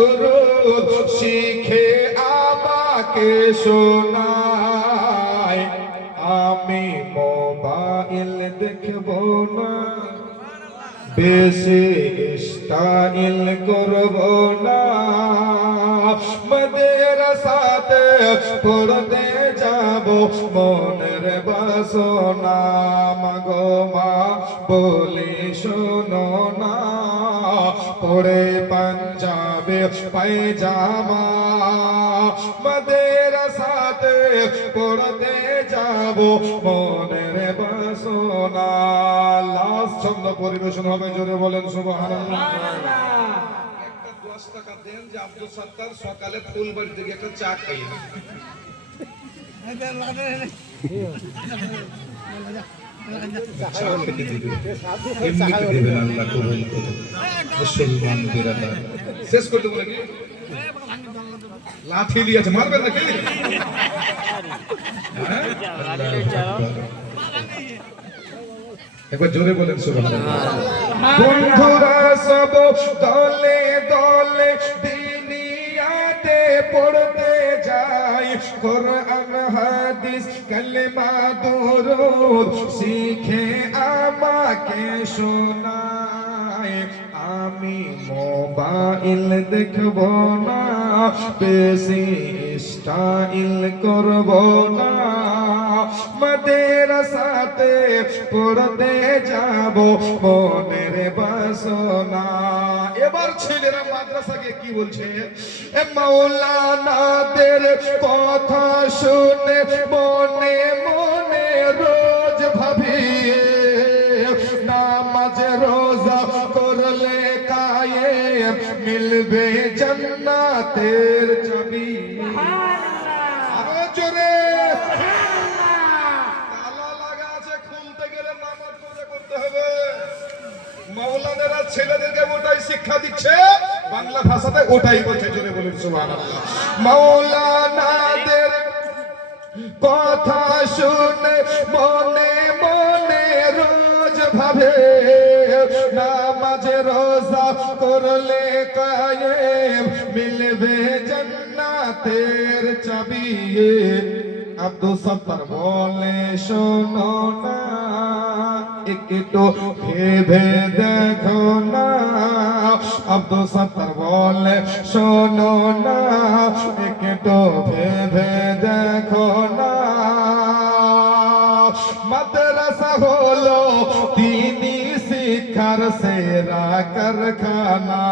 দুরূদ শিখে আমাকে শোনায়। আমি মোবাইল দেখব না, বেশি স্টাইল করব না, মাদ্রাসাতে পড়তে যাব মনের বাসনা। মাগো মা বলি শোনো না, পরে পাঞ্জাবে পায়জামা, মাদ্রাসাতে পড়তে যাব মনের বাসনা। লাস্ট ছন্দ পরিবেশন হবে, জোরে বলেন সুবহানাল্লাহ। একটা 10 টাকা দেন যে আব্দুল সত্তার সকালে ফুলবাড়ি থেকে একটা চা খাই। শেষ করতে বলে কি লাঠি দিয়েছে, মারবেন নাকি? একবার জোরে বলেন সুবহানাল্লাহ। বন্ধুরা সব দলে দলে দুনিয়াতে পড়তে যায়, কোরআন হাদিস কালেমা দুরূদ শিখে আমাকে শোনায়। আমি মোবাইল দেখব না, বেশি স্টাইল করব না, মাদ্রাসাতে পড়তে যাব মনের বাসনা। এবার ছেলেরা মাদ্রাসাকে কি বলছে? মাওলানাদের কথা শুনে মনে মনে রোজ ভাবি, নামাজ রোজা করলে কায়েম মিলবে জান্নাতের চাবি। আরো জোরে তালা লাগা আছে, খুলতে গেলে নামাজ রোজা করতে হবে। মাওলানারা ছেলেদেরকে ওটাই শিক্ষা দিচ্ছে, বাংলা ভাষাতে ওটাই বলছে, জোরে বলুন সুবহানাল্লাহ। মাওলানাদের কথা শুনে মনে মনে রোজ ভাবে, নামাজ রোজা করলে কায়েম মিলবে জান্নাতের চাবি। আব্দুল সত্তার বলে শোনো না, একটু ভেবে দেখো না। আব্দুল সত্তার বলে শোনো না, একটু ভেবে দেখো না। মাদ্রাসা হলো দ্বীনি শিক্ষার সেরা কারখানা।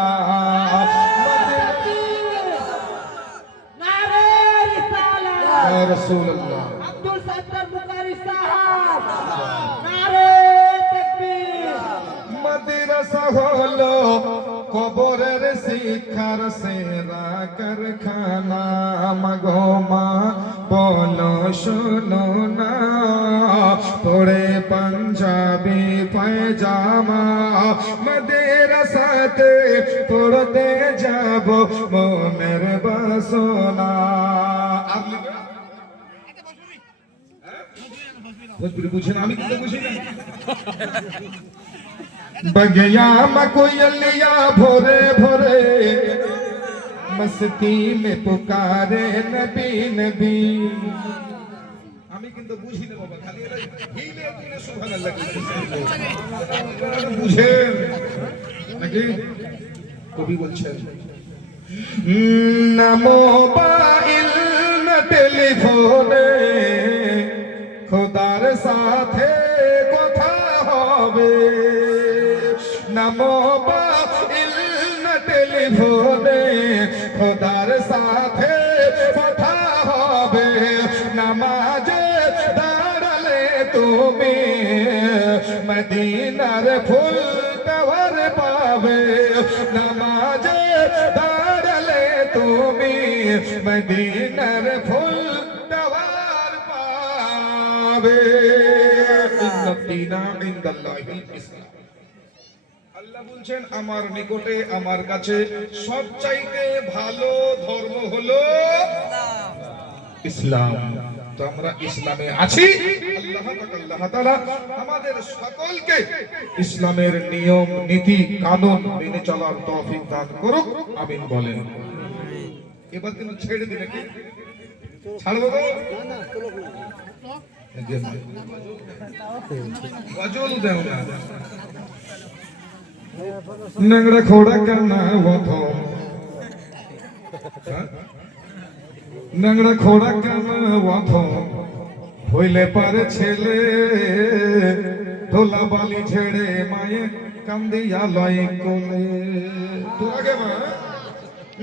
या रसूल अल्लाह। अब्दुल सत्तार बुखारी साहब, नारे तकबीर। মাদ্রাসা হলো কবরের শিক্ষার সেরা কারখানা। মাগো মা বলো শোনো না, পড়ে পাঞ্জাবি পায়জামা, মাদ্রাসাতে পড়তে যাব মনের বাসনা। भोजपुरी पूछे ना, আমি কিন্তু বুঝি না। बगिया में कोयलिया भोरे भोरे मस्ती में पुकारे नबी नबी। আমি কিন্তু বুঝি না বাবা, খালি এরা হিলে দিলে সুবহানাল্লাহ বুঝেন নাকি? কবি বলছেন না মোবাইল না টেলিফোনে খোদার সাথে কথা হবে, না মোবাইল না টেলিফোনে খোদার সাথে কথা হবে। নামাজে দাঁড়ালে তুমি মদিনার ফুল টাওয়ার পাবে, নামাজে দাঁড়ালে তুমি মদিনার ফুল টাওয়ার পাবে। ইন্নাদ্দীনা ইনদাল্লাহিল ইসলাম। আল্লাহ বলছেন আমার নিকটে আমার কাছে সবচাইতে ভালো ধর্ম হলো ইসলাম। তো আমরা ইসলামে আছি, আল্লাহ পাক আল্লাহ তাআলা আমাদের সকলকে ইসলামের নিয়ম নীতি কানুন মেনে চলার তৌফিক দান করুক, আমিন বলেন। এবার তুমি ছেড়ে দিলে কি ছাড়বো গো? গজল দেও না। নেংড়া খোড়া কান্না বথ, নেংড়া খোড়া কান্না বথ হইলে পারে ছেলে, ধোলা বালি ছেড়ে মায়ে কান্দিয়া লয় কোলে। তোর আগে মা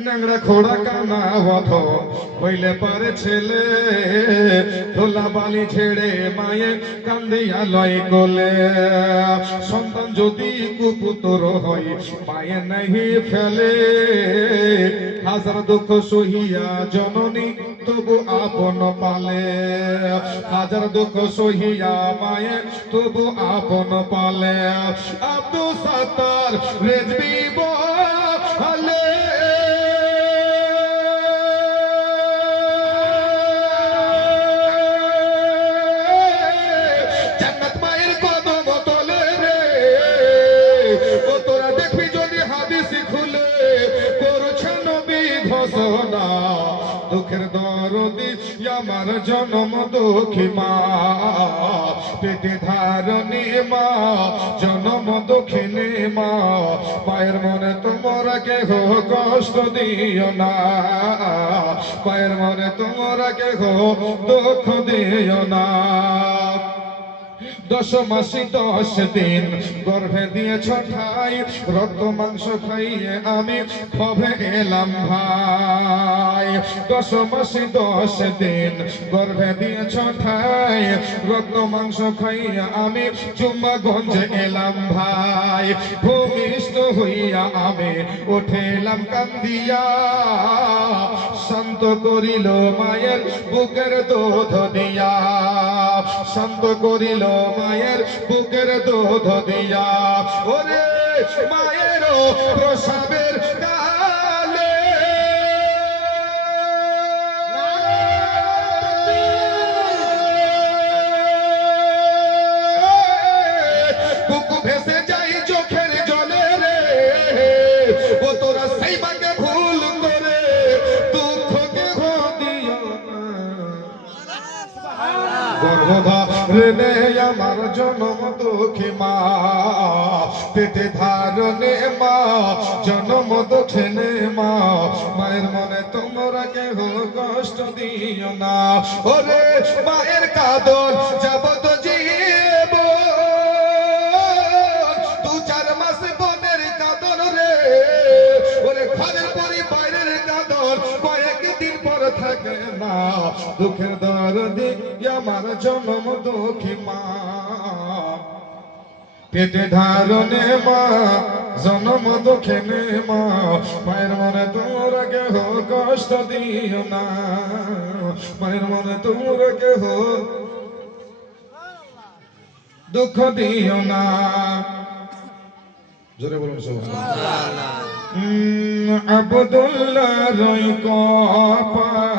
নেংড়া খোড়া কানা বথ হইলে পারে ছেলে, ধোলা বালি ছেড়ে মায়ে কান্দিয়া লয় কোলে। সন্তান যদি কুপুতর হয় মায়ে নাহি ফেলে, হাজার দুঃখ সহিয়া জননী তবু আপন পালে। হাজার দুঃখ সহিয়া মায়ে তবু আপন পালে। আব্দুল সাত্তার রেজবি বলে দুঃখের দরদি আমার জনম দুঃখী মা, পেটে ধারণী মা জনম দুঃখিনী মা। পায়ের মনে তোমরা কেহ কষ্ট দিও না, পায়ের মনে তোমরা কেহ দুঃখ দিও না। 10 মাসে 10 দিন গর্ভে দিয়েছ ঠাই, রক্ত মাংস খাইয়ে আমি ভবে এলাম ভাই। 10 মাসে 10 দিন গর্ভে দিয়েছ ঠাই, রক্ত মাংস খাইয়ে আমি চুম্বাগঞ্জে এলাম ভাই। ভূমিষ্ঠ হইয়া আমি উঠেলাম কান্দিয়া, শান্ত করিল মায়ের বুকের দুধ দিয়া, শান্ত করিল মায়ের বুকের দুধ দিয়া। ওরে মায়ের প্রসাবের কালে বুকু ভেসে যাই চোখের জলে রে। ও তোরা সেই মাকে ভুল করে দুঃখকে দিও না। গর্ভধারণে আমার জনম দুঃখী মা, পেটে ধারণে মা জনম দুঃখিনী মা। মায়ের মনে তোমরা কেহ কষ্ট দিও না। ওরে মায়ের কাঁদন যাবত জীব, 2-4 মাস বোনের কাঁদন রে। ওরে ঘরের পরি বাইরের কাঁদন কয়েকদিন পর থাকে না। দুঃখের দরদি আমার জনম দুঃখী মা, পেটে ধারণে মা জনম দুঃখিনী মা। মায়ের মনে তোমরা কেহ কষ্ট দিও না, মায়ের মনে তোমরা কেহ দুঃখ দিও না। জোরে বলুন সুবহানাল্লাহ। আব্দুল্লাহ রই কপা